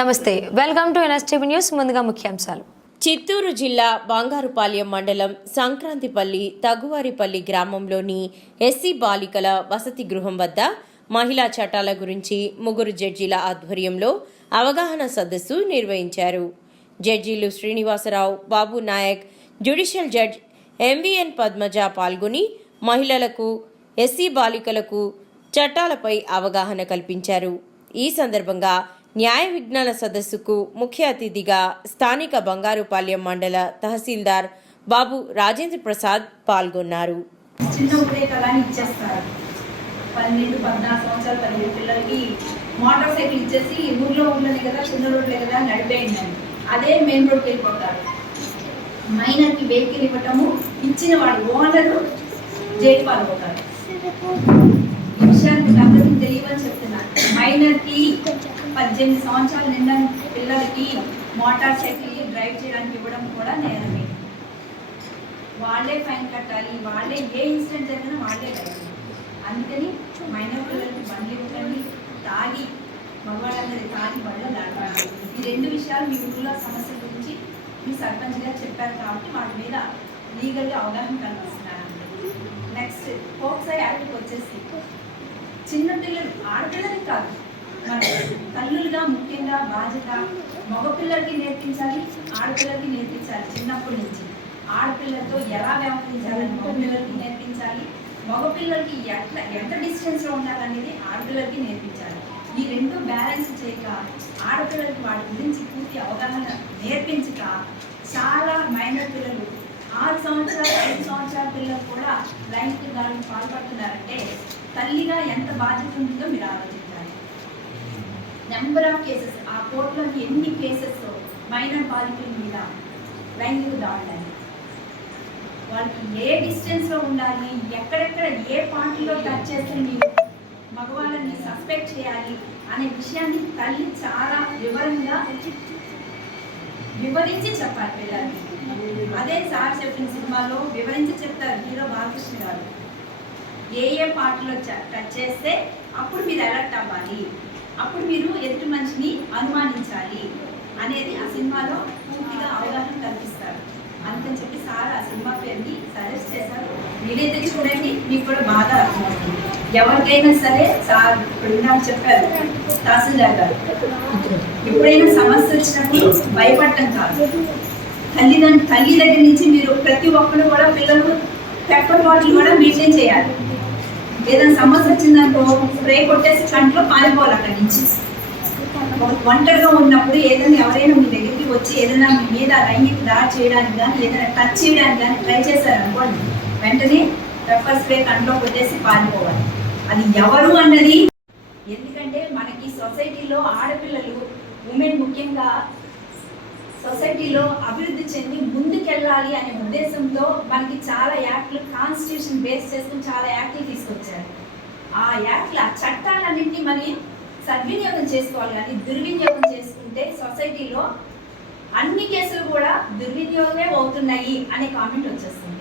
నమస్తే, welcome to NSTV news. ముందుగా ముఖ్యాంశాలు. చిత్తూరు జిల్లా బంగారుపాలెం మండలం సంక్రాంతిపల్లి తగువారిపల్లి గ్రామంలోని ఎస్సీ బాలికల వసతి గృహం వద్ద మహిళా చట్టాల గురించి 3 జడ్జీల ఆధ్వర్యంలో అవగాహన సదస్సు నిర్వహించారు. జడ్జీలు Srinivasarao, Babu Nayak, judicial judge MVN Padmaja పాల్గొని మహిళలకు, ఎస్సీ బాలికలకు చట్టాలపై అవగాహన కల్పించారు. ఈ సందర్భంగా న్యాయ విజ్ఞాన సదస్సుకు ముఖ్య అతిథిగా స్థానిక బంగారుపాలెం మండల తహసీల్దార్ బాబు రాజేంద్ర ప్రసాద్ పాల్గొన్నారు. చిన్నప్పుడే కదా ఇచ్చేస్తారు. 12-14 సంవత్సరాల 15 పిల్లలకి మోటార్ సైకిల్ ఇచ్చేసి ఊర్లో కదా, చిన్న రోడ్లే కదా నడిపేయండి, అదే మెయిన్ రోడ్కి వెళ్ళిపోతారు. మైనర్కి వెహికల్ ఇవ్వటము, ఇచ్చిన వాడు ఓనరు జైలు పాల్పోతారు. ఈ విషయానికి అందరికీ తెలియవని చెప్తున్నారు. మైనర్కి 18 సంవత్సరాలు నిండా పిల్లలకి మోటార్ సైకిల్ డ్రైవ్ చేయడానికి ఇవ్వడం కూడా నేరమే. వాళ్ళే ఫైన్ కట్టాలి, వాళ్ళే ఏ ఇన్సిడెంట్ జరిగినా వాళ్ళే కట్టాలి. అందుకని మైనర్ పిల్లలకి బండ్లు ఇవ్వకండి, తాగి మగవాళ్ళందరి తాగి బళ్ళ దాటాలి. ఈ 2 విషయాలు మీ ఊళ్ళో సమస్య గురించి మీ సర్పంచ్ గారు చెప్పారు కాబట్టి వాటి మీద లీగల్గా అవగాహన కల్పిస్తున్నారు. నెక్స్ట్ పోక్సో యాక్ట్కి వచ్చేసి చిన్నపిల్లలు, ఆడపిల్లలకి కాదు, మన తల్లులుగా ముఖ్యంగా బాధ్యత మగపిల్లలకి నేర్పించాలి, ఆడపిల్లలకి నేర్పించాలి. చిన్నప్పటి నుంచి ఆడపిల్లలతో ఎలా వ్యవహరించాలని మగపిల్లలకి నేర్పించాలి, మగపిల్లలకి ఎంత డిస్టెన్స్లో ఉండాలనేది ఆడపిల్లలకి నేర్పించాలి. ఈ 2 బ్యాలెన్స్ చేయక ఆడపిల్లలకి వాటి గురించి పూర్తి అవగాహన నేర్పించక చాలా మైనర్ పిల్లలు 6 సంవత్సరాలు 5 సంవత్సరాల పిల్లలు కూడా లైంగిక దాడులకు పాల్పడుతున్నారంటే తల్లిగా ఎంత బాధ్యత ఉంటుందో మీరు ఆలోచించాలి. నెంబర్ ఆఫ్ కేసెస్, ఆ కోర్టులోకి ఎన్ని కేసెస్ మైనర్ బాలికల మీద లైంగిక దాడులని, వాళ్ళకి ఏ డిస్టెన్స్లో ఉండాలి, ఎక్కడెక్కడ ఏ పార్టీలో టచ్ చేస్తే మీరు మగవాళ్ళని సస్పెక్ట్ చేయాలి అనే విషయాన్ని తల్లి చాలా వివరించి చెప్పాలి పిల్లలకి. అదే సార్ చెప్పిన సినిమాలో వివరించి చెప్తారు హీరో బాలకృష్ణ గారు. ఏ పార్టీలో టచ్ చేస్తే అప్పుడు మీరు అలర్ట్ అవ్వాలి, అప్పుడు మీరు ఎదుటి మనిషిని అనుమానించాలి అనేది ఆ సినిమాలో పూర్తిగా అవగాహన కల్పిస్తారు. అందుకని చెప్పి సార్ ఆ సినిమా పేరుని సజెస్ట్ చేశారు. మీరైతే చూడండి, మీకు కూడా బాగా అర్థమవుతుంది. ఎవరికైనా సరే సార్ ఇప్పుడు నాకు చెప్పారు తహసీల్దార్ గారు, ఎప్పుడైనా సమస్య వచ్చినప్పుడు భయపడటం కాదు, తల్లి దగ్గర నుంచి మీరు ప్రతి ఒక్కరు కూడా పిల్లలు పెప్పర్ బాటిల్ కూడా మెయింటైన్ చేయాలి. ఏదైనా సమస్య వచ్చిందనుకో స్ప్రే కొట్టేసి కంట్లో పారిపోవాలి అక్కడి నుంచి. ఒంటరిగా ఉన్నప్పుడు ఏదైనా ఎవరైనా మీ దగ్గరికి వచ్చి ఏదైనా మీ మీద లైంగిక దాడి చేయడానికి కానీ ఏదైనా టచ్ చేయడానికి కానీ ట్రై చేశారనుకోండి, వెంటనే పెప్పర్ స్ప్రే కంట్లో కొట్టేసి పారిపోవాలి. అది ఎవరు అన్నది, ఎందుకంటే మనకి సొసైటీలో ఆడపిల్లలు, ఉమెన్ ముఖ్యంగా సొసైటీలో అభివృద్ధి చెంది ముందుకెళ్ళాలి అనే ఉద్దేశంతో మనకి చాలా యాక్ట్లు, కాన్స్టిట్యూషన్ బేస్ చేసుకుని చాలా యాక్ట్లు తీసుకొచ్చారు. ఆ యాక్ట్ల చట్టాలన్నింటినీ మనం సద్వినియోగం చేసుకోవాలి, కానీ దుర్వినియోగం చేసుకుంటే సొసైటీలో అన్ని కేసులు కూడా దుర్వినియోగమే అవుతున్నాయి అనే కామెంట్ వచ్చేస్తుంది.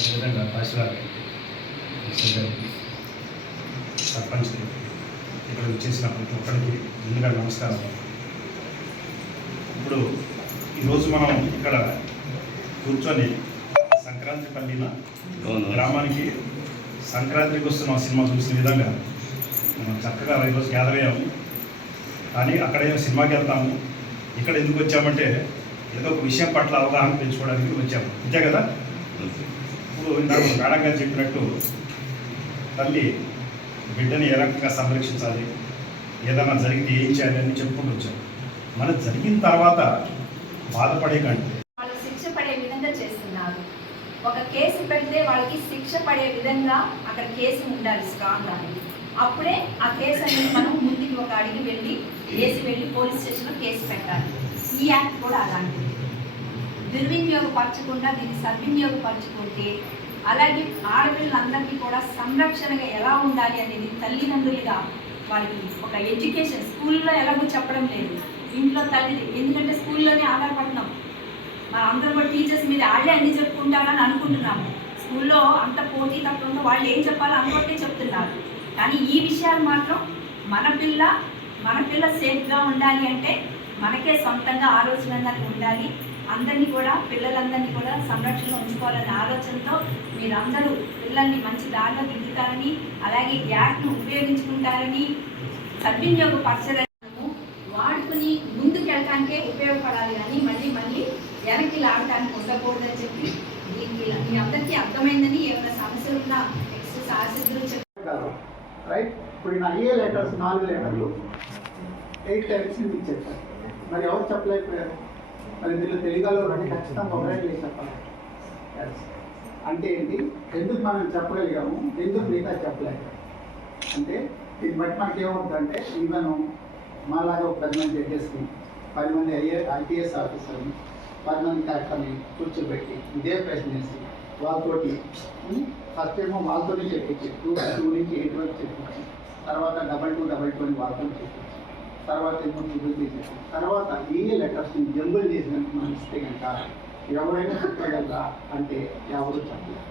అదేవిధంగా తహసీల్దార్ సర్పంచ్కి ఇక్కడ వచ్చేసిన ప్రతి ఒక్కరికి ముందుగా నమస్కారం. ఇప్పుడు ఈరోజు మనం ఇక్కడ కూర్చొని సంక్రాంతిపల్లిన గ్రామానికి సంక్రాంతికి వస్తున్న సినిమా చూసిన విధంగా మనం చక్కగా ఈరోజు గ్యాదర్ అయ్యాము. కానీ అక్కడే సినిమాకి వెళ్తాము, ఇక్కడ ఎందుకు వచ్చామంటే ఏదో ఒక విషయం పట్ల అవగాహన పెంచుకోవడానికి వచ్చాము, అంతే కదా. ఇప్పుడు ఇందాక మేడం గారు చెప్పినట్టు తల్లి బిడ్డని ఏ రకంగా సంరక్షించాలి, ఏదైనా జరిగితే ఏం చేయాలి అని చెప్పుకుంటూ వచ్చాం. మనం జరిగిన తర్వాత బాధపడే కంటే వాళ్ళు శిక్ష పడే విధంగా చేస్తున్నారు. ఒక కేసు పెడితే వాళ్ళకి శిక్ష పడే విధంగా అక్కడ కేసు ఉండాలి స్ట్రాంగ్గా. అప్పుడే ఆ కేసు అనేది మనం ముందుకు ఒక అడిగి వెళ్ళి పోలీస్ స్టేషన్లో కేసు పెట్టాలి. ఈ యాక్ట్ కూడా అలాంటిది. దుర్వినియోగపరచకుండా దీన్ని సద్వినియోగపరచుకుంటే, అలాగే ఆడపిల్లలందరికీ కూడా సంరక్షణగా ఎలా ఉండాలి అనేది తల్లిదండ్రులుగా వాళ్ళకి ఒక ఎడ్యుకేషన్ స్కూల్లో ఎలాగో చెప్పడం లేదు, ఇంట్లో తల్లి, ఎందుకంటే స్కూల్లోనే ఆధారపడుతున్నాం. మన అందరం కూడా టీచర్స్ మీద వాళ్ళే అన్ని చెప్పుకుంటారని అనుకుంటున్నాము. స్కూల్లో అంత పోటీ తత్వంతో వాళ్ళు ఏం చెప్పాలో అనుకుంటే చెప్తున్నారు. కానీ ఈ విషయాలు మాత్రం మన పిల్ల సేఫ్గా ఉండాలి అంటే మనకే సొంతంగా ఆలోచన ఉండాలి. అందరినీ కూడా పిల్లలందరినీ కూడా సంరక్షణలో ఉంచుకోవాలనే ఆలోచనతో మీరందరూ పిల్లల్ని మంచి దారిలో దిద్దుతారని, అలాగే గ్యాస్ను ఉపయోగించుకుంటారని, సద్వినియోగపరచాలని, వాడుకుని ముందుకెళ్ళటానికే ఉపయోగపడాలి కానీ మళ్ళీ వెనక్కి లాగడానికి ఉండకూడదని చెప్పి దీనికి మీ అందరికీ అర్థమైందని ఏమైనా సమస్యలు ఉన్నా నెక్స్ట్ సారసిద్ధులు చెప్పారు. రైట్. ఇప్పుడు నా ఏ లెటర్స్ 4 లెటర్లు 8 టైమ్స్ మీకు చెప్పారు. మరి ఎవరు చెప్పలేకపోయారు? మరి మీరు తెలుగులో ఖచ్చితంగా ఒకటే చెప్పాలి. అంటే ఏంటి, ఎందుకు మనం చెప్పగలిగాము, ఎందుకు మిగతా చెప్పలేక అంటే దీన్ని బట్టి మనకి ఏమవుతుందంటే, ఈవెన్ మాలాగా ఒక 10 మంది జడ్జెస్ని, 10 మంది ఐపీఎస్ ఆఫీసర్ని, 10 మంది కలెక్టర్ని కూర్చోబెట్టి ఇదే ప్రెసిడెన్సీ వాళ్ళతోటి ఫస్ట్ ఏమో వాళ్ళతోనే చెప్పించి 2 నుంచి 8 వరకు చెప్పించి, తర్వాత 222 అని వాళ్ళతో చెప్పించి, తర్వాత ఏమో 2 చేసి, తర్వాత ఏ లెటర్స్ని జంబుల్ చేసినట్టు మనం ఇస్తే కనుక ఎవరైనా చెప్పగలరా అంటే ఎవరు చెప్పలేదు.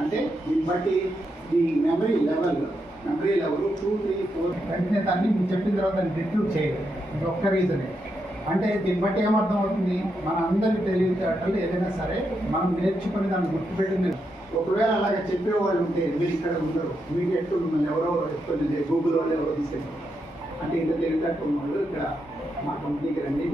అంటే దీన్ని బట్టి ఈ మెమరీ లెవెల్ 2, 3, 4 వెంటనే దాన్ని మీరు చెప్పిన తర్వాత దాన్ని రిట్రూవ్ చేయలేదు. ఇది ఒక్క రీజనే. అంటే దీన్ని బట్టి ఏమర్థం అవుతుంది, మన అందరి తెలివితేటలు ఏదైనా సరే మనం నేర్చుకుని దాన్ని గుర్తుపెట్టింది. ఒకవేళ అలాగే చెప్పేవాళ్ళు ఉంటే మీరు ఇక్కడ ఉండరు, ఇమీడియట్ మిమ్మల్ని ఎవరో కొన్ని గూగుల్ వాళ్ళు ఎవరో తీసుకెళ్ళారు. అంటే ఇంత తెలివితేటలు ఉన్న వాళ్ళు ఇక్కడ మా కంపెనీకి రండి,